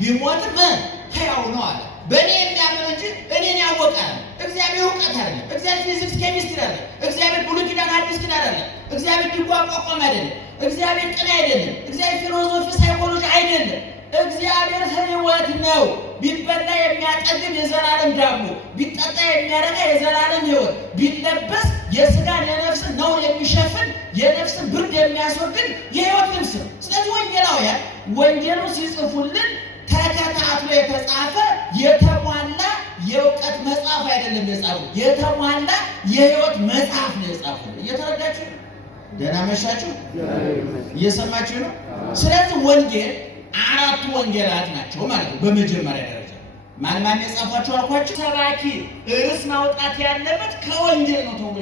ቢሞትም ሕያው ነው አለ። በእኔ የሚያምን እንጂ እኔን ያወቀ እግዚአብሔር እውቀት አይደለም። እግዚአብሔር ፊዚክስ ኬሚስትሪ አይደለም። እግዚአብሔር ብሉይ ኪዳን አዲስ ኪዳን አይደለም። እግዚአብሔር ድጓ ቋቋም አይደለም። እግዚአብሔር ቅኔ አይደለም። እግዚአብሔር ፊሎሶፊ ሳይኮሎጂ አይደለም። እግዚአብሔር ሕይወት ነው። ቢበላ የሚያጠግብ የዘላለም ዳቦ፣ ቢጠጣ የሚያረካ የዘላለም ሕይወት፣ ቢለበስ የሥጋን የነፍስን ነውር የሚሸፍን የነፍስን ብርድ የሚያስወግድ የሕይወት ልብስ ነው። ስለዚህ ወንጌላውያን ወንጌሉን ሲጽፉልን ተከታትሎ የተጻፈ የተሟላ የእውቀት መጽሐፍ አይደለም የጻፉት፣ የተሟላ የሕይወት መጽሐፍ ነው የጻፉት። እየተረዳችሁ ነው? ደህና መሻችሁ? እየሰማችሁ ነው? ስለዚህ ወንጌል አራቱ ወንጌላት ናቸው ማለት ነው። በመጀመሪያ ደረጃ ማን የጻፏቸው አልኳችሁ? ሰባኪ ርዕስ ማውጣት ያለበት ከወንጌል ነው ተብሎ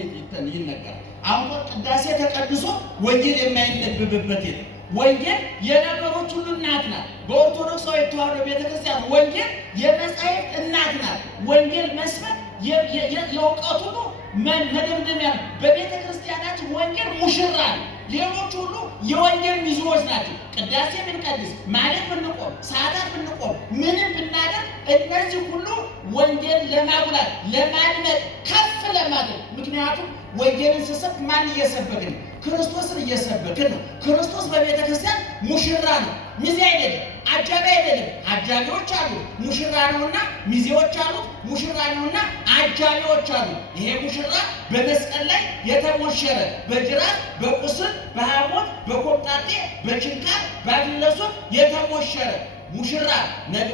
ይነገራል። አሁን ቅዳሴ ተቀድሶ ወንጌል የማይነበብበት የለም። ወንጌል የነገሮች ሁሉ እናት ናት። በኦርቶዶክሳዊ ተዋሕዶ ቤተክርስቲያን ወንጌል የመጻሕፍት እናት ናት። ወንጌል መስበክ የእውቀት ሁሉ መደምደሚያ ነው። በቤተ ክርስቲያናችን ወንጌል ሙሽራ ነው። ሌሎች ሁሉ የወንጌል ሚዜዎች ናቸው። ቅዳሴ ብንቀድስ፣ ማለት ብንቆም፣ ሰዓታት ብንቆም፣ ምንም ብናደርግ እነዚህ ሁሉ ወንጌል ለማጉላት ለማድመጥ ከፍ ለማድረግ ምክንያቱም ወንጌልን ስሰብክ ማን እየሰበክን? ክርስቶስን እየሰበክን ነው። ክርስቶስ በቤተ ክርስቲያን ሙሽራ ነው፣ ሚዜ አይደለም፣ አጃቢ አይደለም። አጃቢዎች አሉት፣ ሙሽራ ነውና ሚዜዎች አሉት፣ ሙሽራ ነውና አጃቢዎች አሉት። ይሄ ሙሽራ በመስቀል ላይ የተሞሸረ በጅራት በቁስል በሐሞት በኮምጣጤ በችንካር በአግለሶት የተሞሸረ ሙሽራ።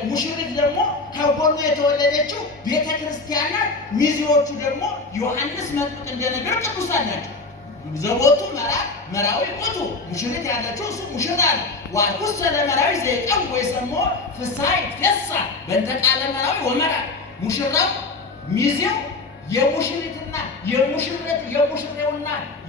ሙሽሪት ደግሞ ከጎኑ የተወለደችው ቤተ ክርስቲያን ናት። ሚዜዎቹ ደግሞ ዮሐንስ መጥምቅ እንደነገር ቅዱሳን ናቸው። ዘቦቱ መራዊ ቁቱ ሙሽሪት ያለችው እሱ ሙሽራ ነው። ዋልኩስ ለመራዊ ዘይቀው ወይሰሞ ፍሳይ ፈሳ በእንተ ቃለ መራዊ ወመራ። ሙሽራው ሚዜው የሙሽሪትና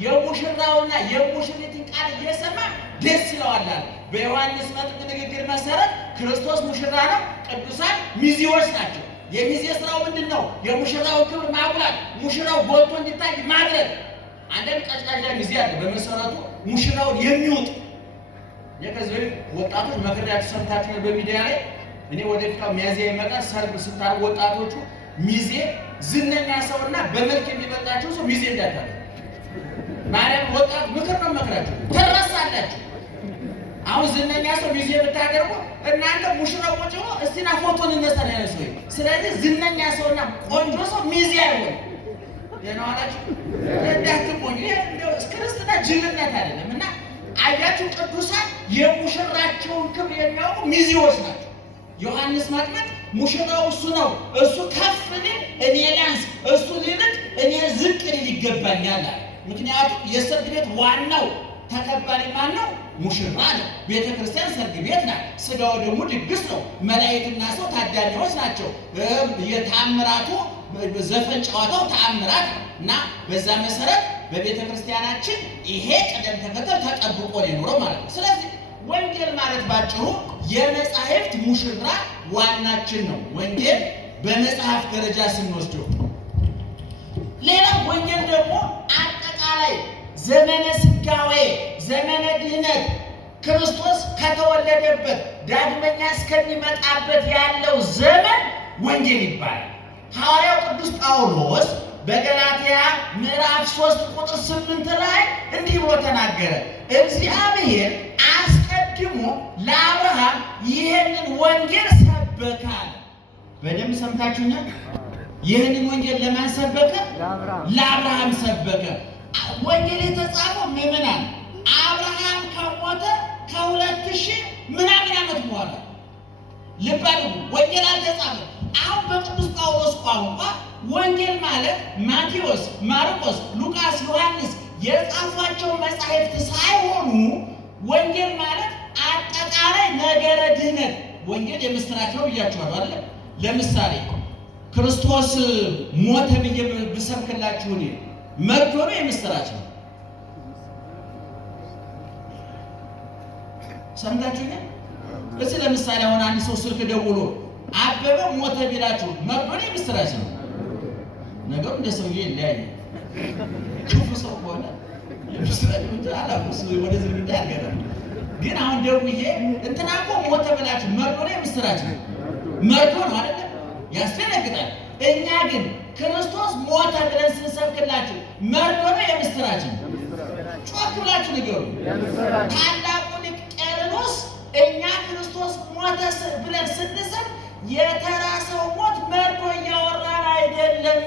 የሙሽራውና የሙሽሪትን ቃል እየሰማ ደስ ይለዋል። በዮሐንስ መጥምቅ ንግግር መሰረት ክርስቶስ ሙሽራ ነው፣ ቅዱሳን ሚዜዎች ናቸው። የሚዜ ስራው ምንድን ነው? የሙሽራው ክብር ማጉላት፣ ሙሽራው ጎልቶ እንዲታይ ማድረግ። አንዳንድ ቀጭቃጫ ሚዜ አለ በመሰረቱ ሙሽራውን የሚውጥ። የከዚህ በፊት ወጣቶች መከራችሁ ሰምታችሁ በሚዲያ ላይ እኔ ወደፊት ሚያዝያ ይመጣል ሰርግ ስታርጉ ወጣቶቹ ሚዜ ዝነኛ ሰውና በመልክ የሚመጣቸው ሰው ሚዜ እንዳታደርጉ ማርያም ወጣት ምክር ነው መከራችሁ ተረሳላችሁ። አሁን ዝነኛ ሰው ሚዜ ብታደርጉ እናንተ ሙሽራው ቁጭ ብሎ እስቲና ፎቶን እንነሳና ያለው። ስለዚህ ዝነኛ ሰውና ቆንጆ ሰው ሚዜ አይሆን የናዋላችሁ እንዳትቆኝ። እንደው ክርስትና ጅልነት አይደለም። እና አያችሁ ቅዱሳን የሙሽራቸውን ክብር የሚያውቁ ሚዜዎች ናቸው። ዮሐንስ መጥምቅ ሙሽራው እሱ ነው። እሱ ከፍ ሊል እኔ ላንስ፣ እሱ ሊልቅ እኔ ዝቅ ሊል ይገባኛል አለ። ምክንያቱም የሰርግ ቤት ዋናው ተከባሪ ማን ነው? ሙሽራ ነው። ቤተ ክርስቲያን ሰርግ ቤት ናት። ስጋው ደግሞ ድግስ ነው። መላእክትና ሰው ታዳሚዎች ናቸው። የተአምራቱ ዘፈን ጨዋታው ተአምራት ነው። እና በዛ መሰረት በቤተ ክርስቲያናችን ይሄ ቅደም ተከተል ተጠብቆ ነው የኖረው ማለት ነው። ስለዚህ ወንጌል ማለት ባጭሩ የመጻሕፍት ሙሽራ ዋናችን ነው። ወንጌል በመጽሐፍ ደረጃ ስንወስደው፣ ሌላ ወንጌል ደግሞ አጠቃላይ ዘመነ ስጋዌ ዘመነ ድህነት ክርስቶስ ከተወለደበት ዳግመኛ እስከሚመጣበት ያለው ዘመን ወንጌል ይባላል። ሐዋርያው ቅዱስ ጳውሎስ በገላትያ ምዕራፍ 3 ቁጥር 8 ላይ እንዲህ ብሎ ተናገረ። እግዚአብሔር አስቀድሞ ለአብርሃም ይህንን ወንጌል ሰበካል። በደንብ ሰምታችሁኛል? ይህንን ወንጌል ለማን ሰበከ? ለአብርሃም ሰበከ። ወንጌል የተጻፈው ምዕመናን አብርሃም ከሞተ ከ2000 ምናምን ዓመት በኋላ ልብ አድርጉ። ወንጌል አልተጻፈም። አሁን በቅዱስ ጳውሎስ ቋንቋ ወንጌል ማለት ማቴዎስ፣ ማርቆስ፣ ሉቃስ፣ ዮሐንስ የጻፏቸው መጻሕፍት ሳይሆኑ ወንጌል ማለት አጠቃላይ ነገረ ድህነት። ወንጌል የምስራች ነው ብያችኋለሁ አይደል? ለምሳሌ ክርስቶስ ሞተ ብዬ ብሰብክላችሁ እኔ መርዶ ነው የምስራች ነው? ሰምታችሁኛል? እዚህ ለምሳሌ አሁን አንድ ሰው ስልክ ደውሎ አበበ ሞተ ቢላችሁ መርዶ ነው የምስራች ነው? ነገሩ እንደ ሰውዬ ይለያያል። ክፉ ሰው ከሆነ የምስራች ነው አላውቅም። ወደዚህ ጉዳይ አልገባም። ግን አሁን ደውዬ እንትና እኮ ሞተ ብላችሁ መርዶ ነው የምስራች ነው? መርዶ ነው አይደለ? ያስደነግጣል። እኛ ግን ክርስቶስ ሞተ ብለን ስንሰብክላችሁ መርዶ ነው የምስራች ነው? ጮክ ብላችሁ ንገሩ። ታላቁ ሊቅ ቄርሎስ እኛ ክርስቶስ ሞተ ብለን ስንሰብክ የተራ ሰው ሞት መርዶ እያወራን አይደለም